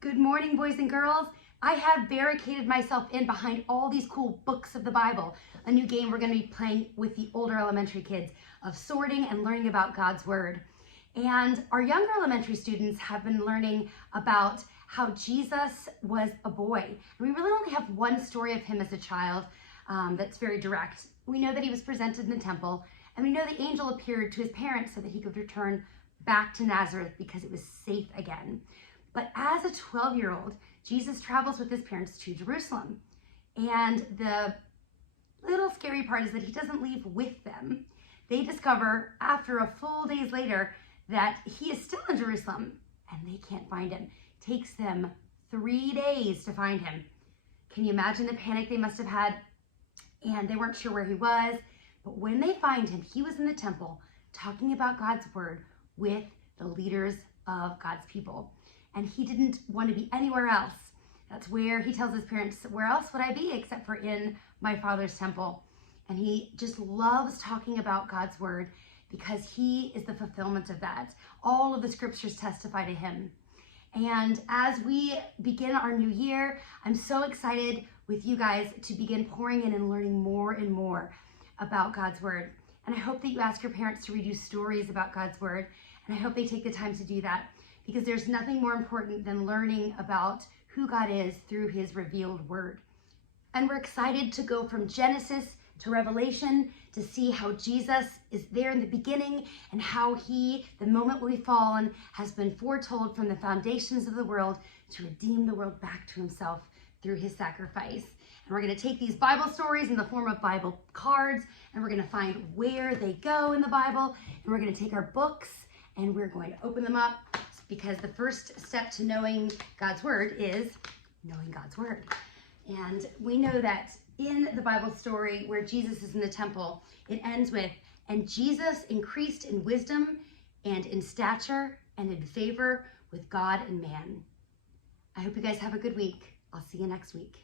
Good morning, boys and girls. I have barricaded myself in behind all these cool books of the Bible, a new game we're going to be playing with the older elementary kids of sorting and learning about God's Word. And our younger elementary students have been learning about how Jesus was a boy. And we really only have one story of him as a child that's very direct. We know that he was presented in the temple, and we know the angel appeared to his parents so that he could return back to Nazareth because it was safe again. But as a 12-year-old, Jesus travels with his parents to Jerusalem. And the little scary part is that he doesn't leave with them. They discover after a full days later that he is still in Jerusalem and they can't find him. It takes them 3 days to find him. Can you imagine the panic they must have had? And they weren't sure where he was. But when they find him, he was in the temple talking about God's word with the leaders of God's people. And he didn't want to be anywhere else. That's where he tells his parents, where else would I be except for in my Father's temple? And he just loves talking about God's word because he is the fulfillment of that. All of the scriptures testify to him. And as we begin our new year, I'm so excited with you guys to begin pouring in and learning more and more about God's word. And I hope that you ask your parents to read you stories about God's word. And I hope they take the time to do that, because there's nothing more important than learning about who God is through his revealed word. And we're excited to go from Genesis to Revelation to see how Jesus is there in the beginning and how he, the moment we've fallen, has been foretold from the foundations of the world to redeem the world back to himself through his sacrifice. And we're going to take these Bible stories in the form of Bible cards, and we're going to find where they go in the Bible, and we're going to take our books and we're going to open them up, because the first step to knowing God's word is knowing God's word. And we know that in the Bible story where Jesus is in the temple, it ends with, and Jesus increased in wisdom and in stature and in favor with God and man. I hope you guys have a good week. I'll see you next week.